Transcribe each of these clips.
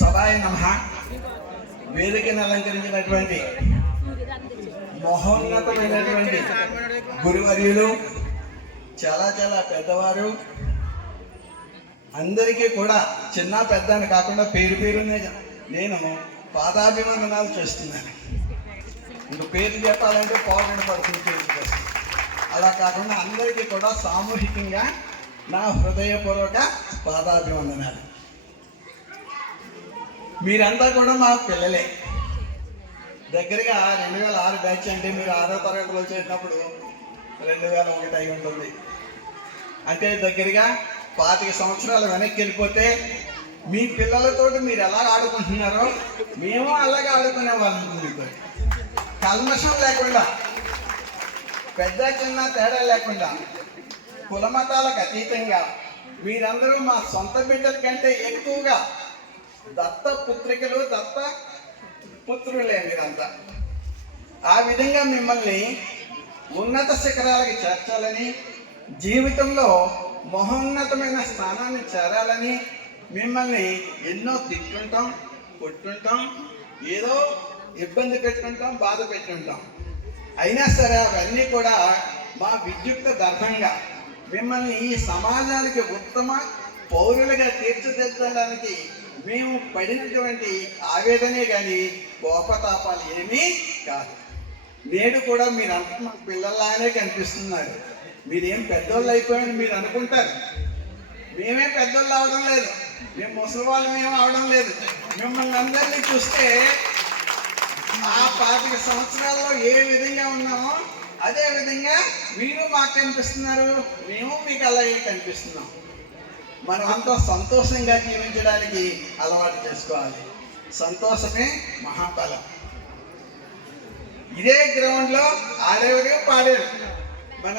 సభాయ నమః. వేదికను అలంకరించినటువంటి మహోన్నతమైనటువంటి గురువర్యులు, చాలా చాలా పెద్దవారు, అందరికీ కూడా చిన్న పెద్ద అని కాకుండా పేరు పేరునే నేను పాదాభివందనాలు చేస్తున్నాను. ఇంక పేరు చెప్పాలంటే పావుగంట పడుతుంది. అలా కాకుండా అందరికీ కూడా సామూహికంగా నా హృదయపూర్వక పాదాభివందనాలు. మీరంతా కూడా మా పిల్లలే. దగ్గరగా 2006 బ్యాచ్ అంటే మీరు 6వ తరగతిలో చేసినప్పుడు 2001 అయి ఉంటుంది. అంటే దగ్గరగా 25 సంవత్సరాలు వెనక్కి వెళ్ళిపోతే మీ పిల్లలతోటి మీరు ఎలా ఆడుకుంటున్నారో మేము అలాగే ఆడుకునే వాళ్ళం. మీతో కల్మషం లేకుండా, పెద్ద చిన్న తేడా లేకుండా, కులమతాలకు అతీతంగా మీరందరూ మా సొంత బిడ్డల కంటే ఎక్కువగా దత్త పుత్రికలు, దత్త పుత్రులే మీరంతా. ఆ విధంగా మిమ్మల్ని ఉన్నత శిఖరాలకు చేర్చాలని, జీవితంలో మహోన్నతమైన స్థానాన్ని చేరాలని మిమ్మల్ని ఎన్నో తిట్టుంటాం, కొట్టుంటాం, ఏదో ఇబ్బంది పెట్టుకుంటాం, బాధ పెట్టుంటాం. అయినా సరే అవన్నీ కూడా మా విద్యుక్త దర్భంగా మిమ్మల్ని ఈ సమాజానికి ఉత్తమ పౌరులుగా తీర్చిదిద్దడానికి మేము పడినటువంటి ఆవేదనే కానీ కోపతాపాలు ఏమీ కాదు. నేడు కూడా మీరంతా మా పిల్లల్లానే కనిపిస్తున్నారు. మీరేం పెద్దోళ్ళు అయిపోయారని మీరు అనుకుంటారు. మేమే పెద్దోళ్ళు అవడం లేదు, మేము ముసలి వాళ్ళం ఏమీ అవడం లేదు. మిమ్మల్ని అందరినీ చూస్తే ఆ 25 సంవత్సరాల్లో ఏ విధంగా ఉన్నామో అదే విధంగా మీరు మాకు కనిపిస్తున్నారు, మేము మీకు అలాగే కనిపిస్తున్నాం. మనం అంతా సంతోషంగా జీవించడానికి అలవాటు చేసుకోవాలి. సంతోషమే మహాబలం. ఇదే గ్రౌండ్లో ఆడేవారు, పాడేవారు. మన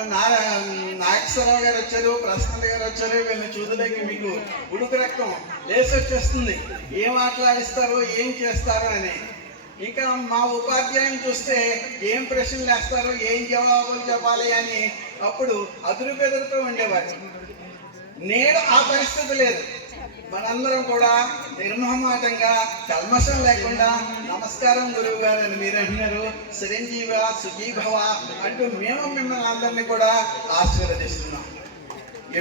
నాగేశ్వరరావు గారు వచ్చారు, ప్రసన్న గారు వచ్చారు. వీళ్ళని చూడలేక మీకు ఉడుకు రక్తం లేసి వచ్చేస్తుంది. ఏం మాట్లాడిస్తారు, ఏం చేస్తారు అని. ఇంకా మా ఉపాధ్యాయుని చూస్తే ఏం ప్రశ్నలు వేస్తారు, ఏం జవాబులు చెప్పాలి అని అప్పుడు అదురు బెదురుతూ ఉండేవారు. నేడు ఆ పరిస్థితి లేదు. మనందరం కూడా నిర్మహమాటంగా, కల్మషం లేకుండా నమస్కారం గురువు గారు అని మీరు అంటున్నారు, చిరంజీవ సుఖీభవ అంటూ మేము మిమ్మల్ని అందరినీ కూడా ఆశీర్వదిస్తున్నాం.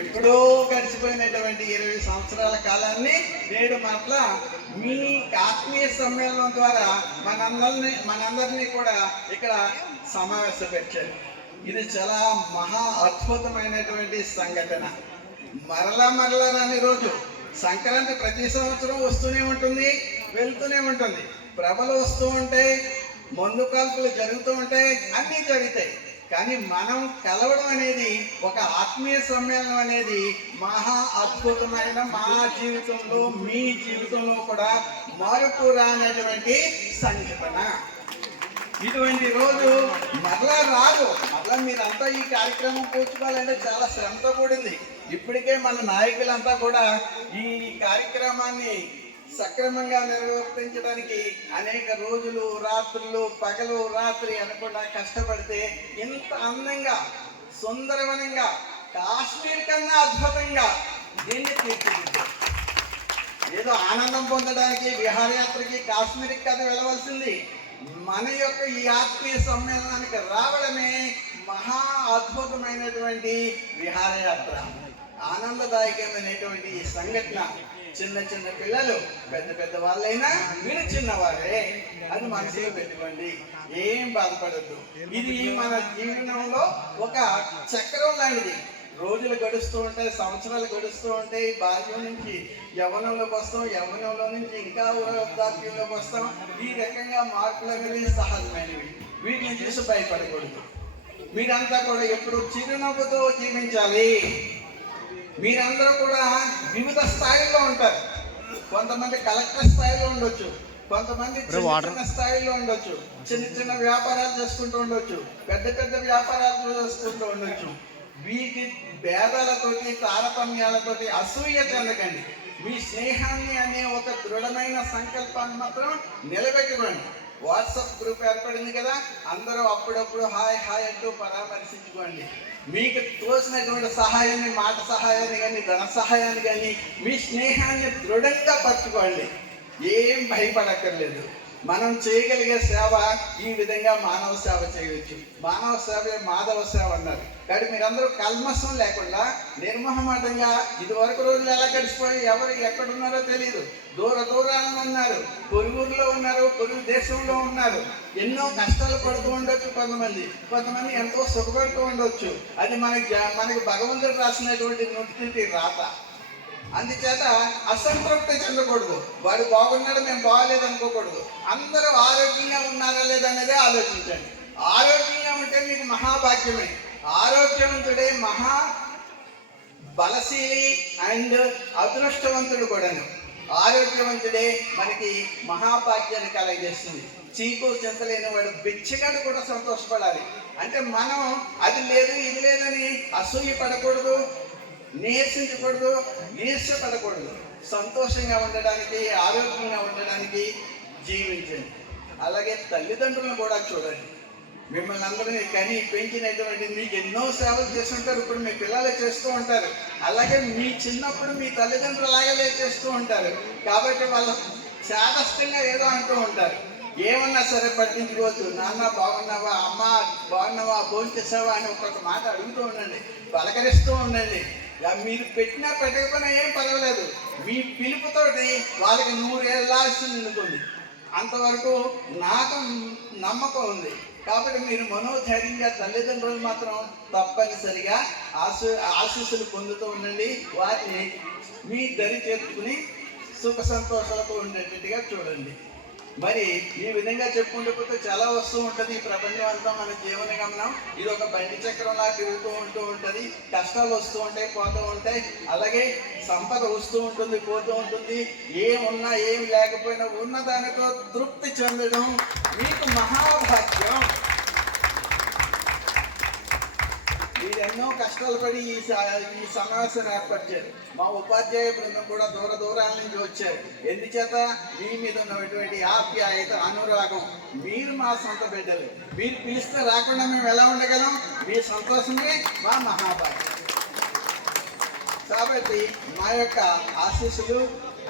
ఎప్పుడో గడిచిపోయినటువంటి 20 సంవత్సరాల కాలాన్ని నేడు మాట్ల మీ ఆత్మీయ సమ్మేళనం ద్వారా మనందరినీ కూడా ఇక్కడ సమావేశపెట్టారు. ఇది చాలా మహా అద్భుతమైనటువంటి సంఘటన. మరలా రాని రోజు సంక్రాంతి ప్రతి సంవత్సరం వస్తూనే ఉంటుంది, వెళ్తూనే ఉంటుంది. ప్రభలు వస్తూ ఉంటాయి, మందు కాల్పులు జరుగుతూ ఉంటాయి, అన్నీ జరుగుతాయి. కానీ మనం కలవడం అనేది, ఒక ఆత్మీయ సమ్మేళనం అనేది మహా అద్భుతమైన మా జీవితంలో, మీ జీవితంలో కూడా మార్పు రానటువంటి సంఘటన. ఇటువంటి రోజు మరలా రాదు. మరలా మీరంతా ఈ కార్యక్రమం పూర్చుకోవాలంటే చాలా శ్రమతో కూడింది. ఇప్పటికే మన నాయకులంతా కూడా ఈ కార్యక్రమాన్ని సక్రమంగా నిర్వర్తించడానికి అనేక రోజులు, రాత్రులు, పగలు రాత్రి అనకుండా కష్టపడితే ఇంత అందంగా, సుందరవనంగా, కాశ్మీర్ కన్నా అద్భుతంగా దీన్ని తీర్చిదిద్దారు. ఏదో ఆనందం పొందడానికి విహారయాత్రకి కాశ్మీర్కి కదా వెళ్ళవలసింది. మన యొక్క ఈ ఆత్మీయ సమ్మేళనానికి రావడమే మహా అద్భుతమైనటువంటి విహారయాత్ర. ఆనందదాయకమైనటువంటి ఈ సంఘటన చిన్న చిన్న పిల్లలు, పెద్ద పెద్ద వాళ్ళైనా మీరు చిన్నవారే, అది మనసులో పెట్టుకోండి. ఏం బాధపడద్దు. ఇది మన జీవనంలో ఒక చక్రం లాంటిది. రోజులు గడుస్తూ ఉంటాయి, సంవత్సరాలు గడుస్తూ ఉంటాయి. బాల్యం నుంచి యవ్వనంలోకి వస్తాం, యవ్వనంలో నుంచి ఇంకా వృద్ధాప్యంలోకి వస్తాం. ఈ రకంగా మార్పులు అనేవి సహజమైనవి. వీటిని చూసి భయపడకూడదు. మీరంతా కూడా ఎప్పుడు చిరునవ్వుతో జీవించాలి. మీరందరూ కూడా వివిధ స్థాయిల్లో ఉంటారు. కొంతమంది కలెక్టర్ స్థాయిలో ఉండొచ్చు, కొంతమంది చిన్న స్థాయిలో ఉండొచ్చు, చిన్న చిన్న వ్యాపారాలు చేసుకుంటూ ఉండొచ్చు, పెద్ద పెద్ద వ్యాపారాలు చేసుకుంటూ ఉండొచ్చు. వీటి భేదాలతోటి, తారతమ్యాలతోటి అసూయ చెందకండి. మీ స్నేహాన్ని అనే ఒక దృఢమైన సంకల్పాన్ని మాత్రం నిలబెట్టుకోండి. వాట్సాప్ గ్రూప్ ఏర్పడింది కదా, అందరూ అప్పుడప్పుడు హాయ్ హాయ్ అంటూ పరామర్శించుకోండి. మీకు తోసినటువంటి సహాయాన్ని, మాట సహాయాన్ని కానీ, ధన సహాయాన్ని కానీ, మీ స్నేహాన్ని దృఢంగా పట్టుకోండి. ఏం భయపడక్కర్లేదు. మనం చేయగలిగే సేవ ఈ విధంగా మానవ సేవ చేయవచ్చు. మానవ సేవ మాధవ సేవ అన్నారు. కాబట్టి మీరందరూ కల్మషం లేకుండా నిర్మోహమాటంగా, ఇదివరకు రోజులు ఎలా గడిచిపోయి ఎవరు ఎక్కడున్నారో తెలియదు, దూరాన ఉన్నారు, పొరుగురులో ఉన్నారు, పొరుగు దేశంలో ఉన్నారు, ఎన్నో కష్టాలు పడుతూ ఉండొచ్చు. కొంతమంది ఎంతో సుఖపడుతూ ఉండొచ్చు. అది మనకి భగవంతుడు రాసినటువంటి నుడికి రాత. అందుచేత అసంతృప్తి చెందకూడదు. వాడు బాగున్నాడు, మేము బాగలేదు అనుకోకూడదు. అందరూ ఆరోగ్యంగా ఉన్నారా లేదా అనేది ఆలోచించండి. ఆరోగ్యంగా ఉంటే మీకు మహాభాగ్యమే. ఆరోగ్యవంతుడే మహా బలశీలి అండ్ అదృష్టవంతుడు కూడాను. ఆరోగ్యవంతుడే మనకి మహాభాగ్యాన్ని కలగజేస్తుంది. చీకు చింతలేని వాడు బిచ్చగాడు కూడా సంతోషపడాలి. అంటే మనం అది లేదు ఇది లేదని అసూయ పడకూడదు, నీరసించకూడదు, ఈర్ష్యపడకూడదు. సంతోషంగా ఉండడానికి, ఆరోగ్యంగా ఉండడానికి జీవించండి. అలాగే తల్లిదండ్రులను కూడా చూడండి. మిమ్మల్ని అందరినీ కని పెంచినటువంటి మీకు ఎన్నో సేవలు చేస్తుంటారు. ఇప్పుడు మీ పిల్లలే చేస్తూ ఉంటారు. అలాగే మీ చిన్నప్పుడు మీ తల్లిదండ్రులు అలాగే చేస్తూ ఉంటారు. కాబట్టి వాళ్ళు శాదస్తంగా ఏదో అంటూ ఉంటారు. ఏమన్నా సరే పట్టించుకోవచ్చు. నాన్న బాగున్నావా, అమ్మ బాగున్నావా, భోజనం చేసావా అని ఒక్కొక్క మాట అడుగుతూ ఉండండి, పలకరిస్తూ ఉండండి. మీరు పెట్టినా పెట్టకపోయినా ఏం పర్వాలేదు. మీ పిలుపుతోటి వాళ్ళకి 100 ఏళ్ళ ఆయుష్షు నిండుతుంది. అంతవరకు నాకు నమ్మకం ఉంది. కాబట్టి మీరు మనోధైర్యంగా తల్లిదండ్రులు మాత్రం తప్పనిసరిగా ఆశీస్సులు పొందుతూ ఉండండి. వాటిని మీ దరి చేర్చుకుని సుఖ సంతోషాలతో ఉండేటట్టుగా చూడండి. మరి ఈ విధంగా చెప్పుకుంటూ పోతే చాలా వస్తూ ఉంటుంది. ఈ ప్రపంచం అంతా మన జీవన గమనం ఇది ఒక బండి చక్రంలా తిరుగుతూ ఉంటుంది. కష్టాలు వస్తూ ఉంటాయి, పోతూ ఉంటాయి. అలాగే సంపద వస్తూ ఉంటుంది, పోతూ ఉంటుంది. ఏమున్నా ఏమి లేకపోయినా ఉన్న దానితో తృప్తి చెందడం మీకు మహాభాగ్యం. మీరు ఎన్నో కష్టాలు పడి ఈ సమావేశం ఏర్పరిచారు. మా ఉపాధ్యాయ బృందం కూడా దూరాల నుంచి వచ్చారు. ఎందుచేత మీ మీద ఉన్నటువంటి ఆప్యాయత, అనురాగం. మీరు మా సొంత బిడ్డలు. మీరు పిలిస్తే రాకుండా మేము ఎలా ఉండగలం? మీ సంతోషమే మా మహాభాగ్యం. కాబట్టి మా యొక్క ఆశీస్సులు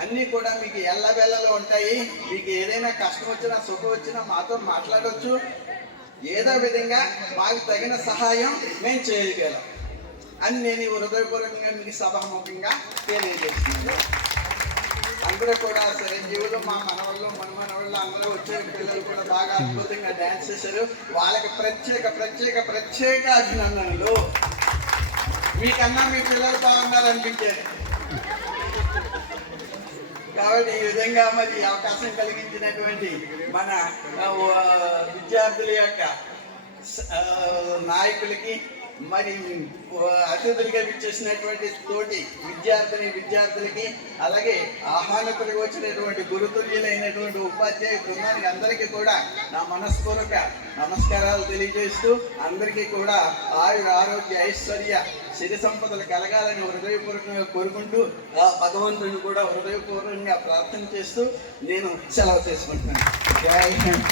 అన్నీ కూడా మీకు ఎల్లవేళలో ఉంటాయి. మీకు ఏదైనా కష్టం వచ్చినా, సుఖం వచ్చినా మాతో మాట్లాడవచ్చు. ఏదో విధంగా మాకు తగిన సహాయం మేము చేయగలం అని నేను హృదయపూర్వకంగా మీకు సభాముఖంగా తెలియజేస్తున్నాను. అందరూ కూడా చిరంజీవులు, మా మనవాళ్ళు అందరూ వచ్చారు. పిల్లలు కూడా బాగా అద్భుతంగా డ్యాన్స్ చేశారు. వాళ్ళకి ప్రత్యేక అభినందనలు. మీకన్నా మీ పిల్లలు బాగున్నారనిపించారు. కాబట్టి ఈ విధంగా మరి అవకాశం కలిగించినటువంటి మన విద్యార్థుల యొక్క నాయకులకి, మరి అతిథులుగా విచ్చేసినటువంటి తోటి విద్యార్థులకి, అలాగే ఆహ్వానితులకు వచ్చినటువంటి గురుతుల్యులైనటువంటి ఉపాధ్యాయ బృందానికి అందరికీ కూడా నా మనస్పూర్వక నమస్కారాలు తెలియజేస్తూ, అందరికీ కూడా ఆరోగ్య ఐశ్వర్య సిరి సంపదలు కలగాలని హృదయపూర్వకంగా కోరుకుంటూ, ఆ భగవంతుని కూడా హృదయపూర్వకంగా ప్రార్థన చేస్తూ నేను సెలవు చేసుకుంటున్నాను. జై హింద్.